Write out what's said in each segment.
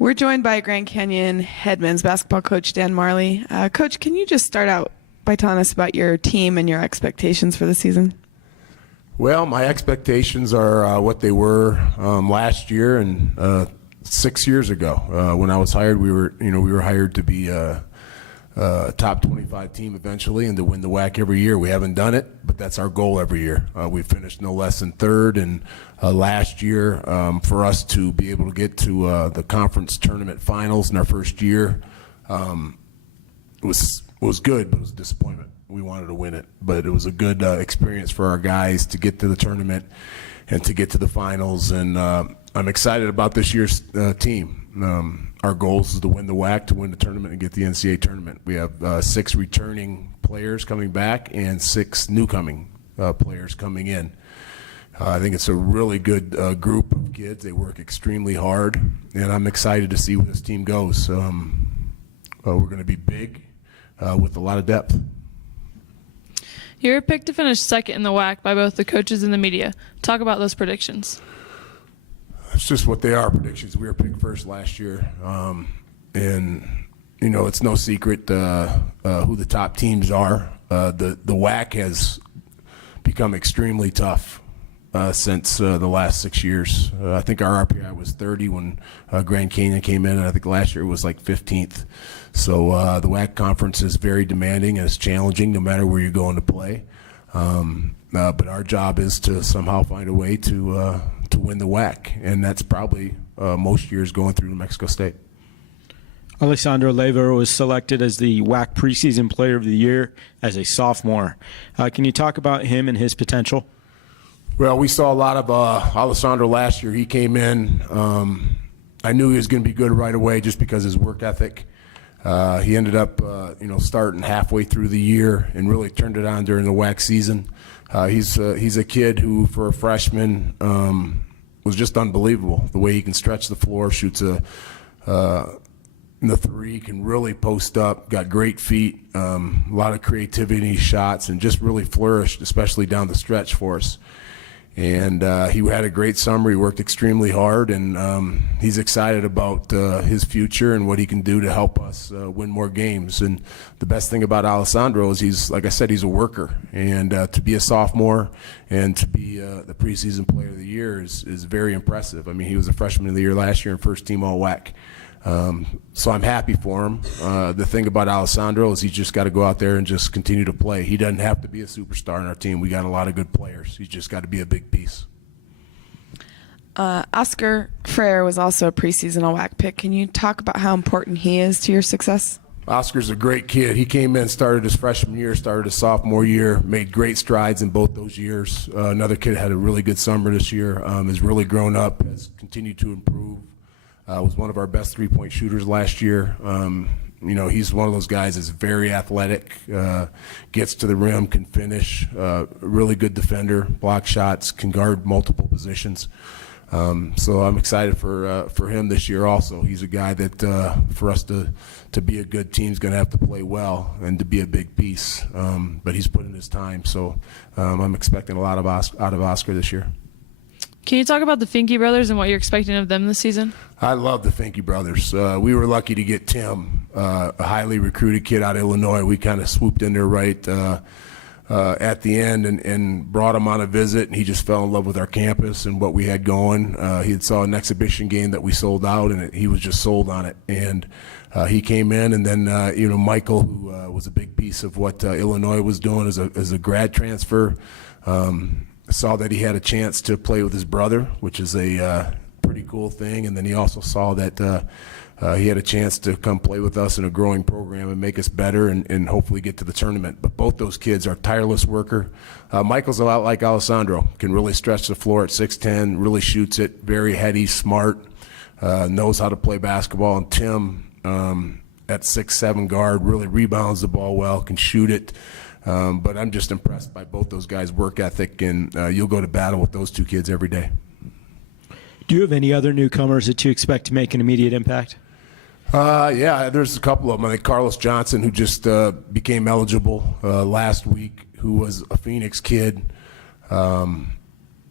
We're joined by Grand Canyon head men's basketball coach Dan Majerle. Coach, can you just start out by telling us about your team and your expectations for the season? Well, my expectations are what they were last year and 6 years ago. When I was hired, we were hired to be a top 25 team eventually and to win the WAC every year. We haven't done it, but that's our goal every year. We finished no less than third, and last year for us to be able to get to the conference tournament finals in our first year was good, but it was a disappointment. We wanted to win it, but it was a good experience for our guys to get to the tournament and to get to the finals. And I'm excited about this year's team. Our goal is to win the WAC, to win the tournament, and get the NCAA tournament. We have 6 returning players coming back and 6 new players coming in. I think it's a really good group of kids. They work extremely hard, and I'm excited to see where this team goes. We're going to be big with a lot of depth. You were picked to finish second in the WAC by both the coaches and the media. Talk about those predictions. It's just what they are, predictions. We were picked first last year, and it's no secret who the top teams are. The WAC has become extremely tough since the last 6 years. I think our RPI was 30 when Grand Canyon came in, and I think last year it was like 15th. So the WAC conference is very demanding and it's challenging no matter where you're going to play. But our job is to somehow find a way to win the WAC, and that's probably most years going through New Mexico State. Alessandro Lever was selected as the WAC preseason player of the year as a sophomore. Can you talk about him and his potential? Well, we saw a lot of Alessandro last year. He came in. I knew he was going to be good right away just because of his work ethic. He ended up, starting halfway through the year and really turned it on during the WAC season. He's a kid who, for a freshman, was just unbelievable. The way he can stretch the floor, shoots the three, can really post up, got great feet, a lot of creativity in his shots, and just really flourished, especially down the stretch for us. And he had a great summer. He worked extremely hard, and he's excited about his future and what he can do to help us win more games. And the best thing about Alessandro is like I said, he's a worker. And to be a sophomore and to be the preseason player of the year is very impressive. I mean, he was a freshman of the year last year and first team All-WAC. So I'm happy for him. The thing about Alessandro is he's just got to go out there and just continue to play. He doesn't have to be a superstar in our team. We got a lot of good players. He's just got to be a big piece. Oscar Frere was also a preseason All-WAC pick. Can you talk about how important he is to your success? Oscar's a great kid. He came in, started his freshman year, started his sophomore year, made great strides in both those years. Another kid had a really good summer this year, has really grown up, has continued to improve. Was one of our best three-point shooters last year. He's one of those guys that's very athletic, gets to the rim, can finish, really good defender, block shots, can guard multiple positions. So I'm excited for him this year also. He's a guy that for us to be a good team is going to have to play well and to be a big piece. But he's put in his time, so I'm expecting a lot out of Oscar this year. Can you talk about the Finke brothers and what you're expecting of them this season? I love the Finke brothers. We were lucky to get Tim, a highly recruited kid out of Illinois. We kind of swooped in there right at the end and brought him on a visit, and he just fell in love with our campus and what we had going. He had saw an exhibition game that we sold out, and he was just sold on it. And he came in, and then Michael, who was a big piece of what Illinois was doing as a grad transfer, saw that he had a chance to play with his brother, which is a pretty cool thing. And then he also saw that he had a chance to come play with us in a growing program and make us better and hopefully get to the tournament. But both those kids are tireless worker. Michael's a lot like Alessandro, can really stretch the floor at 6'10", really shoots it, very heady, smart, knows how to play basketball. And Tim, at 6'7" guard, really rebounds the ball well, can shoot it. But I'm just impressed by both those guys' work ethic, and you'll go to battle with those two kids every day. Do you have any other newcomers that you expect to make an immediate impact? Yeah, there's a couple of them. I think Carlos Johnson, who just became eligible last week, who was a Phoenix kid, and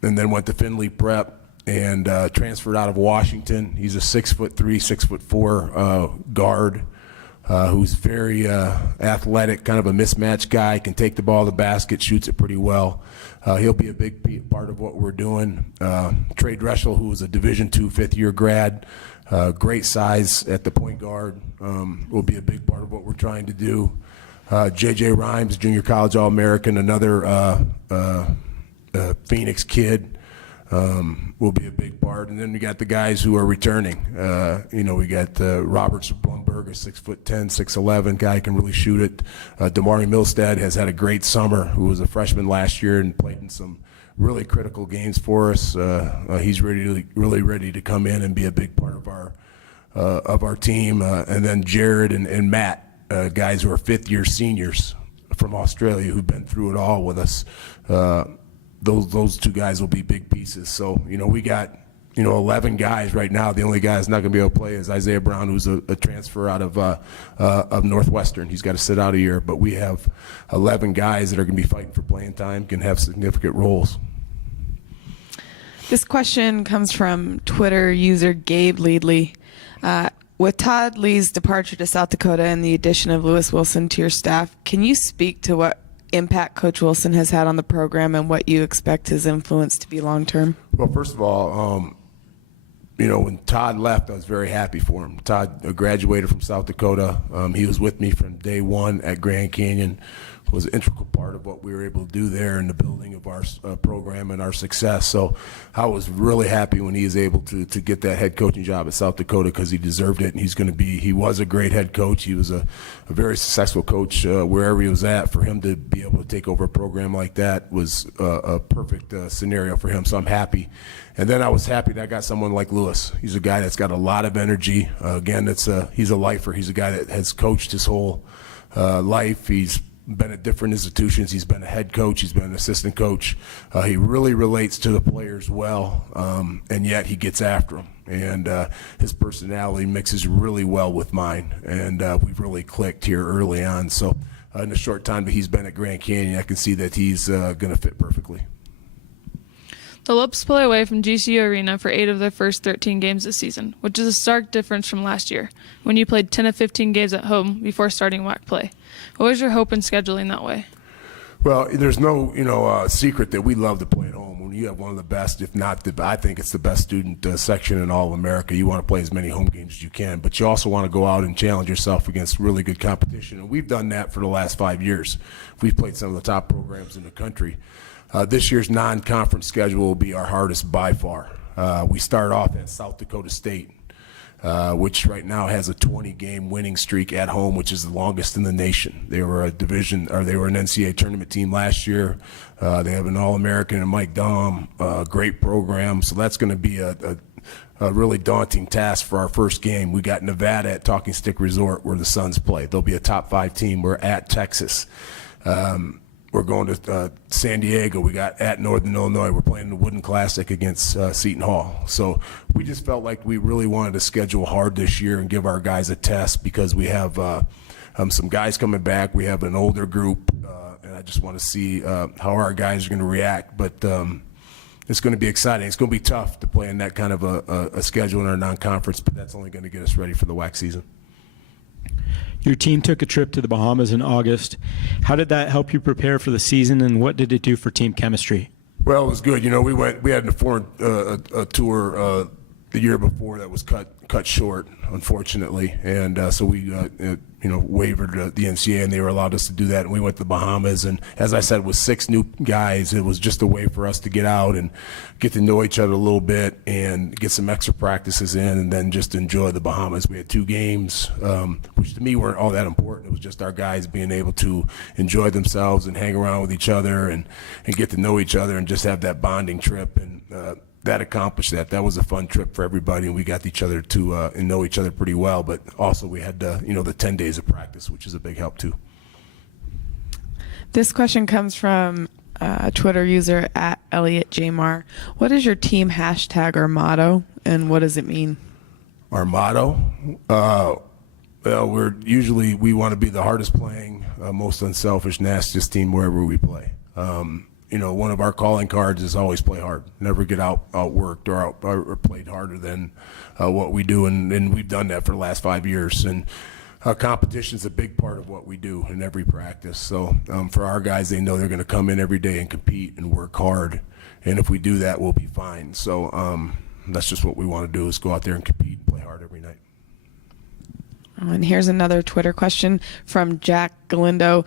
then went to Findlay Prep and transferred out of Washington. He's a 6'3", 6'4" guard who's very athletic, kind of a mismatch guy, can take the ball to the basket, shoots it pretty well. He'll be a big part of what we're doing. Trey Dreschel, who was a Division II fifth-year grad, great size at the point guard, will be a big part of what we're trying to do. J.J. Rhymes, junior college All-American, another Phoenix kid, will be a big part. And then we got the guys who are returning. We got Roberts Blumberg, a 6'10", 6'11" guy, can really shoot it. Damari Milstead has had a great summer, who was a freshman last year and played in some really critical games for us. He's really ready to come in and be a big part of our team. And then Jared and Matt, guys who are fifth-year seniors from Australia who've been through it all with us. Those two guys will be big pieces. So, we got, 11 guys right now. The only guy that's not going to be able to play is Isaiah Brown, who's a transfer out of Northwestern. He's got to sit out a year. But we have 11 guys that are going to be fighting for playing time, can have significant roles. This question comes from Twitter user Gabe Leadley. With Todd Lee's departure to South Dakota and the addition of Lewis Wilson to your staff, can you speak to what impact Coach Wilson has had on the program and what you expect his influence to be long term? Well, first of all, when Todd left, I was very happy for him. Todd graduated from South Dakota. He was with me from day one at Grand Canyon, was an integral part of what we were able to do there in the building of our program and our success. So I was really happy when he was able to get that head coaching job at South Dakota, because he deserved it, and he was a great head coach. He was a very successful coach wherever he was at. For him to be able to take over a program like that was a perfect scenario for him, so I'm happy. And then I was happy that I got someone like Lewis. He's a guy that's got a lot of energy. Again, he's a lifer. He's a guy that has coached his whole life. He's been at different institutions. He's been a head coach. He's been an assistant coach. He really relates to the players well, and yet he gets after them. And his personality mixes really well with mine. And we've really clicked here early on. So in the short time that he's been at Grand Canyon, I can see that he's going to fit perfectly. The Lopes play away from GCU Arena for 8 of their first 13 games this season, which is a stark difference from last year, when you played 10 of 15 games at home before starting WAC play. What was your hope in scheduling that way? Well, there's no secret that we love to play at home. When you have one of the best, if not I think it's the best student section in all of America, you want to play as many home games as you can, but you also want to go out and challenge yourself against really good competition, and we've done that for the last 5 years. We've played some of the top programs in the country. This year's non-conference schedule will be our hardest by far. We start off at South Dakota State, which right now has a 20-game winning streak at home, which is the longest in the nation. They were an NCAA tournament team last year. They have an All-American and Mike Dahm, great program. So that's going to be a really daunting task for our first game. We got Nevada at Talking Stick Resort, where the Suns play. They'll be a top 5 team. We're at Texas. We're going to San Diego. We got at Northern Illinois. We're playing the Wooden Classic against Seton Hall. So we just felt like we really wanted to schedule hard this year and give our guys a test, because we have some guys coming back. We have an older group, and I just want to see how our guys are going to react. But it's going to be exciting. It's going to be tough to play in that kind of a schedule in our non-conference, but that's only going to get us ready for the WAC season. Your team took a trip to the Bahamas in August. How did that help you prepare for the season, and what did it do for team chemistry? Well, it was good. We had a foreign tour the year before that was cut short, unfortunately, and so we wavered the NCAA, and they were allowed us to do that, and we went to the Bahamas. And as I said, with 6 new guys, it was just a way for us to get out and get to know each other a little bit and get some extra practices in, and then just enjoy the Bahamas. We had 2 games, which to me weren't all that important. It was just our guys being able to enjoy themselves and hang around with each other and get to know each other and just have that bonding trip. And that accomplished that. That was a fun trip for everybody, and we got each other to and know each other pretty well. But also we had the 10 days of practice, which is a big help too. This question comes from Twitter user at Elliot Jamar. What is your team hashtag or motto, and what does it mean? Our motto? Well, we want to be the hardest playing, most unselfish, nastiest team wherever we play. one of our calling cards is always play hard. Never get outworked or played harder than what we do, and we've done that for the last 5 years. And competition is a big part of what we do in every practice. So for our guys, they know they're going to come in every day and compete and work hard. And if we do that, we'll be fine. So that's just what we want to do, is go out there and compete and play hard every night. And here's another Twitter question from Jack Galindo.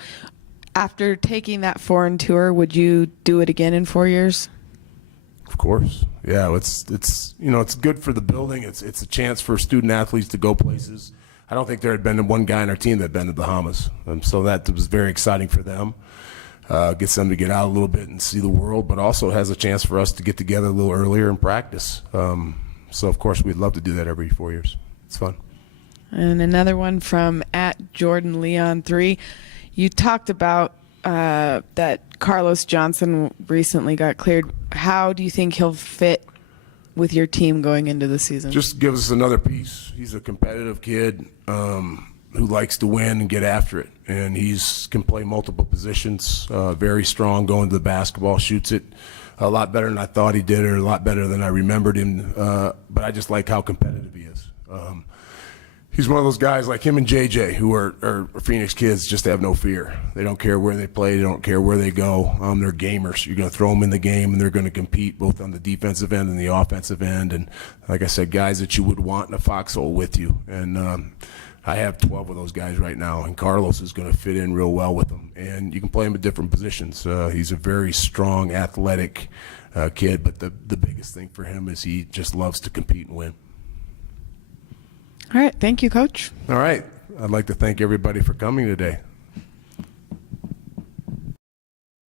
After taking that foreign tour, would you do it again in 4 years? Of course. Yeah, it's good for the building. It's a chance for student athletes to go places. I don't think there had been one guy on our team that had been to the Bahamas. So that was very exciting for them. Gets them to get out a little bit and see the world, but also has a chance for us to get together a little earlier and practice. So, of course, we'd love to do that every 4 years. It's fun. And another one from @JordanLeon3. You talked about that Carlos Johnson recently got cleared. How do you think he'll fit with your team going into the season? Just gives us another piece. He's a competitive kid who likes to win and get after it. And can play multiple positions, very strong going to the basketball, shoots it a lot better than I thought he did, or a lot better than I remembered him. But I just like how competitive he is. He's one of those guys like him and JJ, who are Phoenix kids, just have no fear. They don't care where they play. They don't care where they go. They're gamers. You're going to throw them in the game, and they're going to compete both on the defensive end and the offensive end. And like I said, guys that you would want in a foxhole with you. And I have 12 of those guys right now, and Carlos is going to fit in real well with them. And you can play him at different positions. He's a very strong, athletic kid, but the biggest thing for him is he just loves to compete and win. All right. Thank you, Coach. All right. I'd like to thank everybody for coming today.